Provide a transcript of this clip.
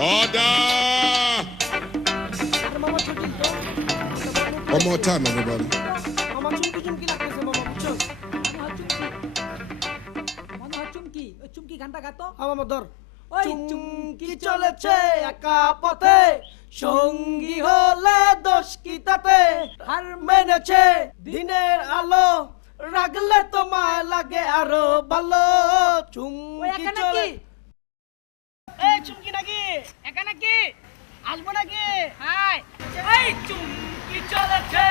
Order! One more time, everybody. মামা চুমকি চুমকি লাগতেছে মামা বুঝছো চুমকি গানটা গাতো মামা ধর ওই চুমকি চলেছে একা পথে সঙ্গী হলে দোষ কি তাতে হার মেনেছে দিনের আলো রাগলে তোমায় লাগে আরো ভালো ওই চুমকি একা চলে নাকি এই চুমকি নাকি একা নাকি আসবো নাকি হাই এই চুমকি চলেছে